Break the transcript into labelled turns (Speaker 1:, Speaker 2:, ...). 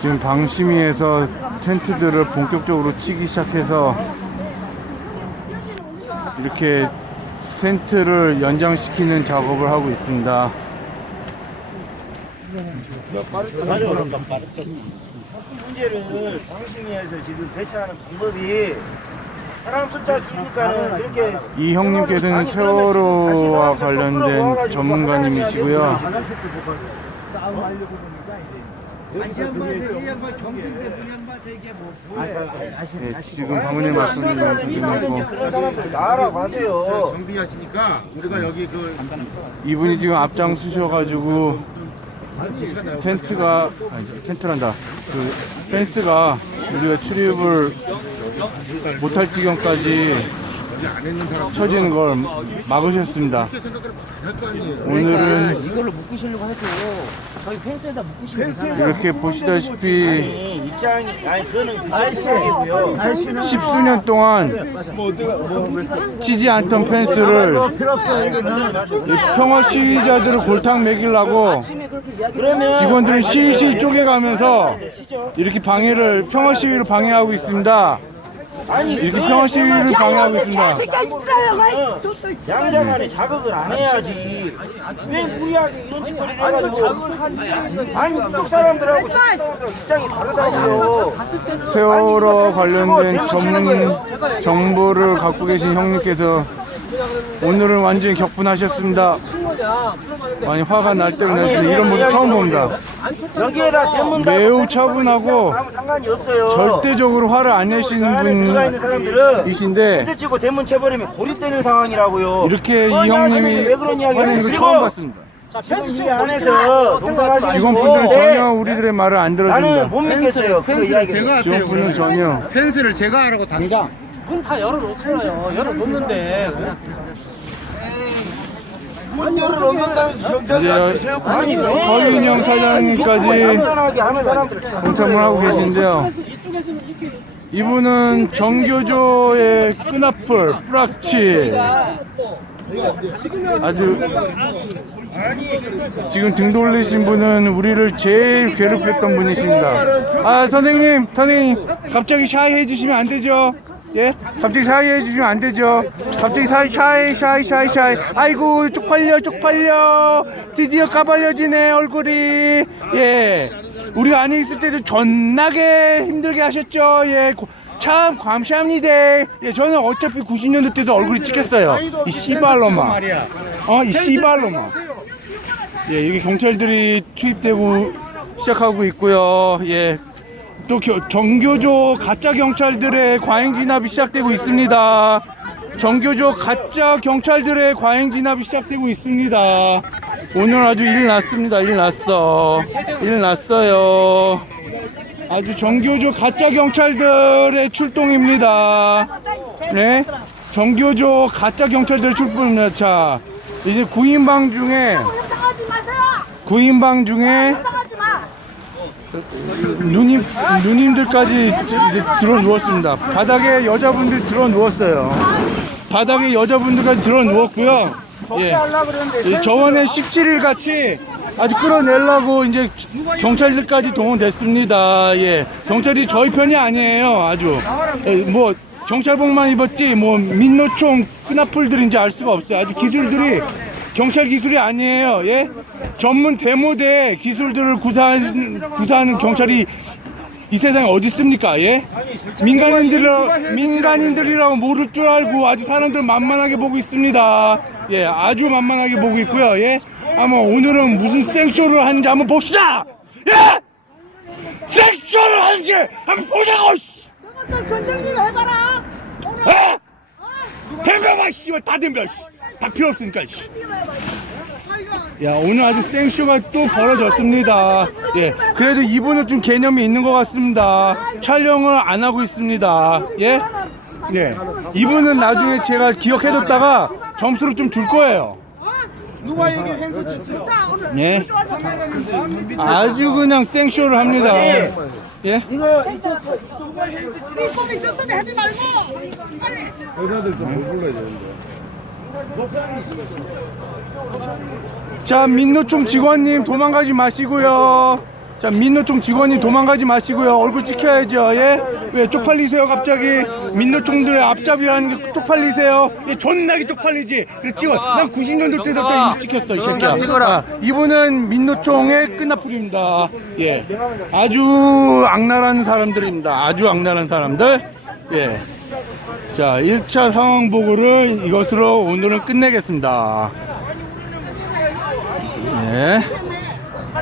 Speaker 1: 지금 방심위에서 텐트들을 본격적으로 치기 시작해서 이렇게 텐트를 연장시키는 작업을 하고 있습니다.
Speaker 2: 문제를 방심위에서 지금 대처하는 방법이 사람 숫자 줄니까는 이렇게
Speaker 1: 이 형님께서는 세월호와 관련된 전문가님이시고요. 네, 지금 방문님 말씀드린
Speaker 2: 그런 사람들 나라고 하세요.
Speaker 3: 정비하시니까 우리가 여기 그
Speaker 1: 이분이 지금 앞장서셔가지고 텐트가 아니 텐트란다 그 펜스가 우리가 출입을 못할 지경까지 처지는 걸 막으셨습니다. 오늘은
Speaker 4: 이걸로 묶으시려고 해도 저희 펜스에다 묶으시면 되잖아요.
Speaker 1: 이렇게 보시다시피
Speaker 2: 입장이 아니 그거는 생각이고요.
Speaker 1: 십수년 동안 치지 않던 펜스를 이 평화 시위자들을 골탕 먹이려고 직원들은 실실 쪼개가면서 이렇게 방해를 평화 시위를 방해하고 있습니다.
Speaker 2: 아니
Speaker 1: 이렇게 평화 시위를 방해하고 있습니다.
Speaker 2: 양자간에 자극을 안 해야지. 왜 무리하게 이런 짓거리를 해가지고 아니 이쪽 사람들하고 저쪽 사람들 입장이 다르다고요.
Speaker 1: 세월호 관련된 전문 정보를 갖고 계신 형님께서 오늘은 완전히 격분하셨습니다. 많이 화가 날 대로 냈는데 이런 모습 처음 봅니다.
Speaker 2: 여기에다 대문다
Speaker 1: 매우 차분하고
Speaker 2: 아무 상관이 없어요.
Speaker 1: 절대적으로 화를 안 내시는
Speaker 2: 안에 들어가 있는 사람들은
Speaker 1: 분이신데
Speaker 2: 펜스 치고 대문 쳐버리면 고립되는 상황이라고요.
Speaker 1: 이렇게 이
Speaker 2: 어,
Speaker 1: 형님이
Speaker 2: 왜 그런 이야기를
Speaker 1: 화내는 걸
Speaker 2: 하시고
Speaker 1: 처음 봤습니다.
Speaker 2: 지금 이 안에서 농사하시고
Speaker 1: 직원분들은 전혀 우리들의 말을 안
Speaker 2: 나는
Speaker 1: 들어줍니다.
Speaker 2: 못 믿겠어요. 그
Speaker 5: 펜스를
Speaker 2: 이야기.
Speaker 5: 제가 하세요.
Speaker 1: 직원분은 전혀
Speaker 5: 펜스를 제가 하라고 당장.
Speaker 4: 문 다 열어놓잖아요. 열어놓는데 그냥
Speaker 1: 이제 허윤영 사장님까지
Speaker 2: 안전하게 하는 사람들 참
Speaker 1: 동참을 하고 계신데요. 이분은 정교조의 끈앞을 뿌락치 아주 지금 등 돌리신 분은 우리를 제일 괴롭혔던 분이십니다. 아 선생님, 선생님 갑자기 샤이 해주시면 안 되죠? 예? 갑자기 샤이 해 주시면 안 되죠? 갑자기 샤이 샤이 샤이 샤이 샤이. 아이고 쪽팔려 쪽팔려. 드디어 까발려지네 얼굴이. 예. 우리가 안에 있을 때도 존나게 힘들게 하셨죠. 예. 고- 참 감사합니다. 예 저는 어차피 90년대 때도 얼굴이 찍혔어요. 이 씨발로마 어 이 씨발로마 예 이게 경찰들이 투입되고 시작하고 있고요. 예 또 정교조 가짜 경찰들의 과잉 진압이 시작되고 있습니다. 정교조 가짜 경찰들의 과잉 진압이 시작되고 있습니다. 오늘 아주 일 났습니다. 일 났어. 일 났어요. 아주 정교조 가짜 경찰들의 출동입니다. 네? 정교조 가짜 경찰들 출동입니다. 자, 이제 구인방 중에. 구인방 중에. 누님 누님들까지 들어 누웠습니다. 바닥에 여자분들 들어 누웠어요. 바닥에 여자분들까지 들어 누웠고요. 예. 이 저번에 17일 같이 아주 끌어내려고 이제 경찰들까지 동원됐습니다. 예. 경찰이 저희 편이 아니에요. 아주. 예, 뭐 경찰복만 입었지 뭐 민노총 끈앞풀들인지 알 수가 없어요. 아주 기술들이 경찰 기술이 아니에요. 예. 전문 대모대 기술들을 구사하는, 구사하는 경찰이 이 세상에 어디 있습니까? 예? 민간인들이라 민간인들이라고 모를 줄 알고 아주 사람들 만만하게 보고 있습니다. 예, 아주 만만하게 보고 있고요. 예, 아마 오늘은 무슨 생쇼를 하는지 한번 봅시다. 예, 생쇼를 하는지 한번 보자고. 씨.
Speaker 6: 너가 건들기를 해봐라.
Speaker 1: 예, 덤벼봐, 씨발 다 덤벼. 씨. 다 필요 없으니까. 씨. 야 오늘 아주 생쇼가 또 벌어졌습니다. 예, 그래도 이분은 좀 개념이 있는 것 같습니다. 촬영을 안 하고 있습니다. 예, 예, 이분은 나중에 제가 기억해뒀다가 점수를 좀 줄 거예요.
Speaker 6: 누가 여기 행사 쳤어? 오늘
Speaker 1: 예. 아주 그냥 생쇼를 합니다. 예,
Speaker 6: 네 소리 저 소리 하지 말고 빨리.
Speaker 1: 자, 민노총 직원님 도망가지 마시고요. 자, 민노총 직원님 도망가지 마시고요. 얼굴 찍혀야죠. 예? 왜 쪽팔리세요, 갑자기? 민노총들의 앞잡이라는 게 쪽팔리세요? 예, 존나게 쪽팔리지? 그래, 찍어. 난 90년도 때부터 이미 찍혔어, 이 새끼야. 찍어라. 아, 이분은 민노총의 끝나풀입니다. 예. 아주 악랄한 사람들입니다. 아주 악랄한 사람들. 예. 자, 1차 상황 보고를 이것으로 오늘은 끝내겠습니다. 예.